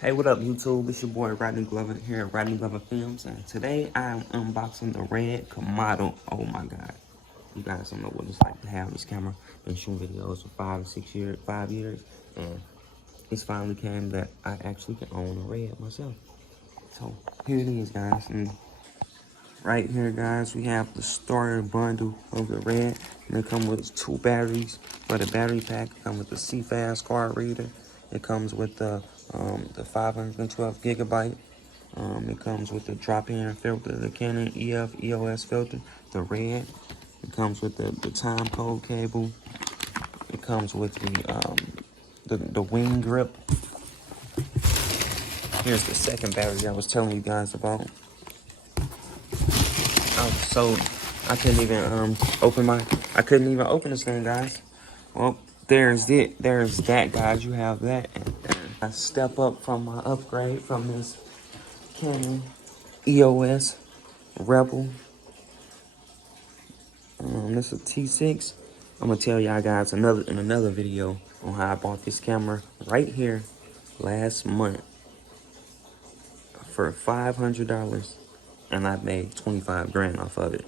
Hey, what up, YouTube? It's your boy Rodney Glover here at Rodney Glover Films, and today I'm unboxing the red Komodo. Oh my God! You guys don't know what it's like to have this camera. Been shooting videos for 5 years, and it's finally came that I actually can own a red myself. So here it is, guys. And right here, guys, we have the starter bundle of the red, and it comes with 2 batteries for the battery pack. It comes with the CFast card reader. It comes with the 512 gigabyte. It comes with the drop-in filter, the Canon EF EOS filter, the red. It comes with the time code cable. It comes with the wing grip. Here's the second battery I was telling you guys about. So I couldn't even I couldn't even open this thing, guys. Well, there's it. There's that, guys. You have that. And I step up from my upgrade from this Canon EOS Rebel. This is a T6. I'm gonna tell y'all guys in another video on how I bought this camera right here last month for $500, and I made 25 grand off of it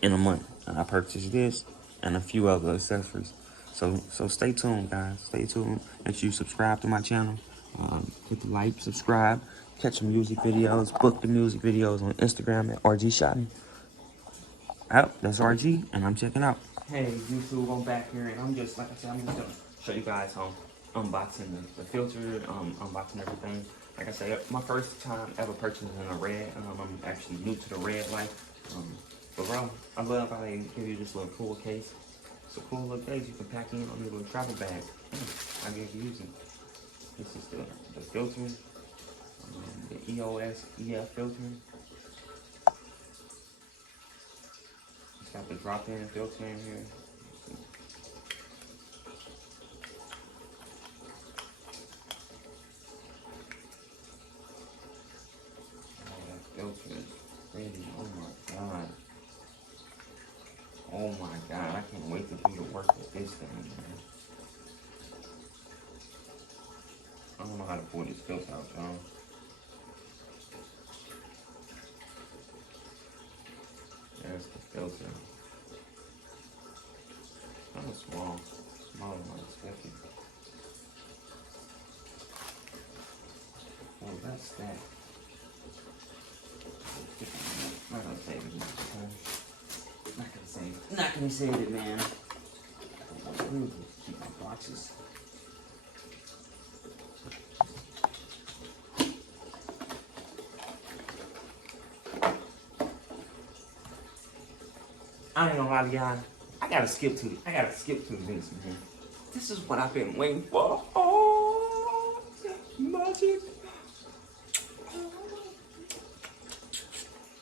in a month. And I purchased this and a few other accessories. So stay tuned, guys. Stay tuned. Make sure you subscribe to my channel. Hit the like, subscribe, catch some music videos, book the music videos on Instagram at RG Shopping. That's RG, and I'm checking out. Hey, YouTube, I'm back here, and I'm just, like I said, I'm just gonna show you guys how I'm unboxing the filter, unboxing everything. Like I said, my first time ever purchasing a red. I'm actually new to the red life. But bro, I love how they give you this little cool case. It's a cool little case you can pack in on your little travel bag. I guess you use it. This is the filter, the EOS EF filter. It's got the drop-in filter in here. Filter is ready. Oh my God. Oh my God. I can't wait to do the work with this thing, man. I don't know how to pull this filter out, y'all. There's the filter. Kind of small. Smaller than I expected. Oh, that's that. I'm not gonna save it. Not gonna save it, man. I want to keep my boxes. I ain't gonna lie to y'all. I gotta skip to this, man. This is what I've been waiting for. Oh, magic.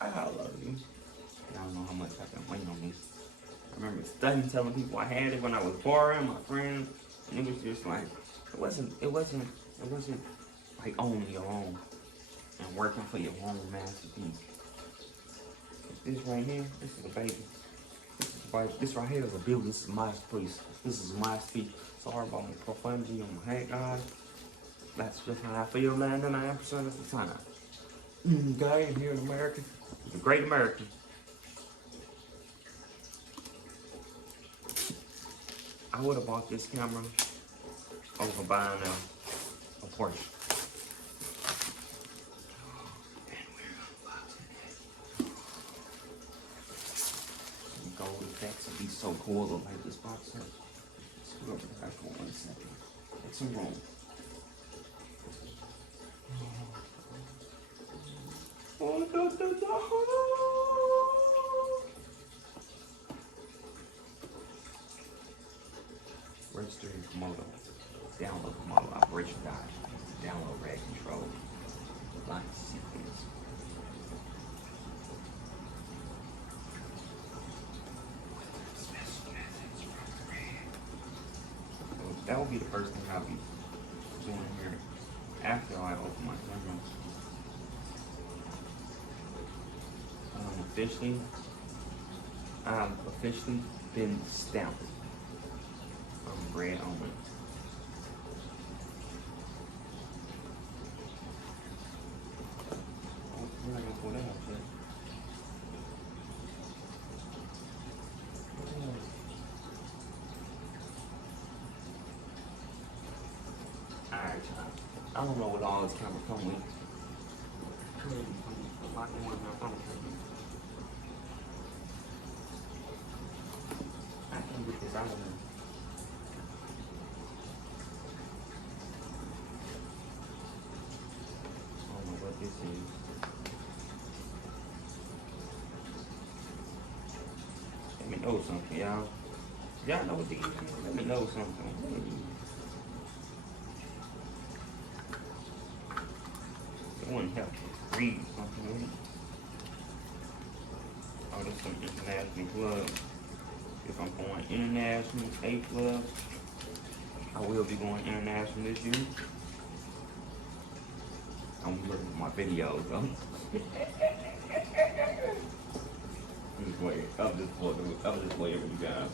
I love you. I don't know how much I've been waiting on this. I remember studying, telling people I had it when I was borrowing my friends, and it was just like it wasn't like owning your own and working for your own masterpiece. This right here, this is a baby. This right here is a beauty. This is my piece. This is my speech. Sorry about my profanity on my head, guys. That's just how I feel 99% of the time. Guy here in America, he's a great American. I would have bought this camera over buying a Porsche. Gold effects would be so cool to light this box up. Screw up the back for 1 second. Make some room. Register your Komodo. Download Komodo operation guide. Download red control. Line sequence. So that will be the first thing I'll be doing here after I open my camera. I've officially been stamped. Red on it. pull that up there. Alright, I don't know what all this camera come with. I can get this out of here. I don't know what this is. Let me know something, y'all. Y'all know what these is? Let me know something. It wouldn't help to read something, would it? Oh, this some international club. If I'm going international, A club, I will be going international this year. I'm looking at my videos though. I'm just playing with you guys.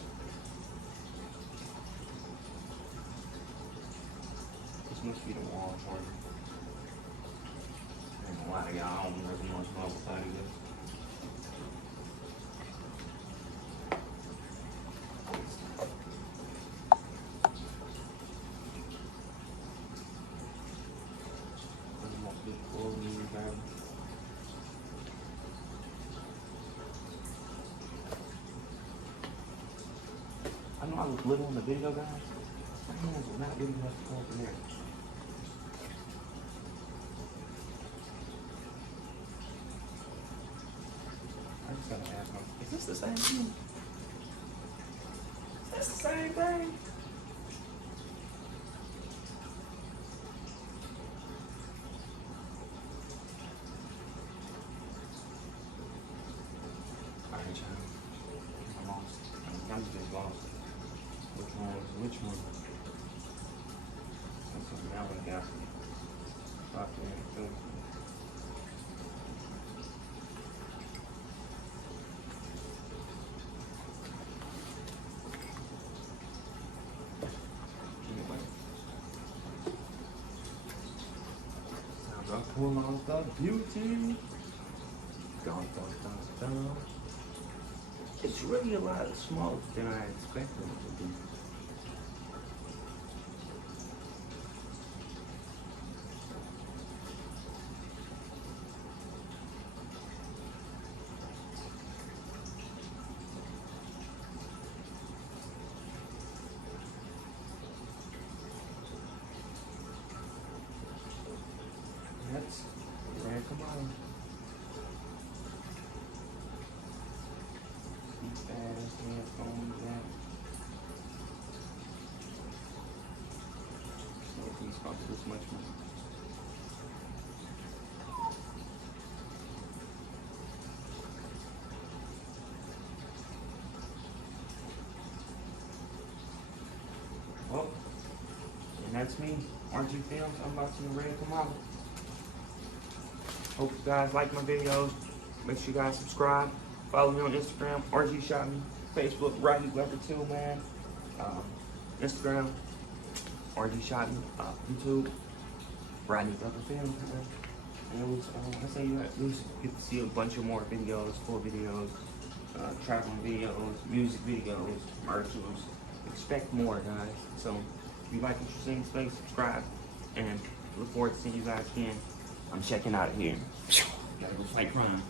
This must be the wall charger. Ain't gonna lie to y'all, I don't really much know what that is. I know I was little on the video, guys. My hands were not really much to go in there. I just gotta ask myself, is this the same thing? Is this the same thing? Alright, child. I'm lost. I'm just lost. Which one was which one? That's something now we got. Stop there. Anyway. Sounds like pull off the beauty. Dun, dun, dun, dun. It's really a lot smaller than I expected it to be. That's there, come on. Fast headphones that. So these cost this much money. Well, and that's me, RG Films. I'm about to ready to come out. Hope you guys like my videos. Make sure you guys subscribe. Follow me on Instagram, RG Shot Me. Facebook, Rodney Glover 2, man. Instagram, RG Shot Me. YouTube, Rodney Glover Films, man. And I say you get to see a bunch of more videos, full videos, traveling videos, music videos, commercials. Expect more, guys. So if you like what you're seeing, stay subscribe, and look forward to seeing you guys again. I'm checking out of here. Gotta go fight crime.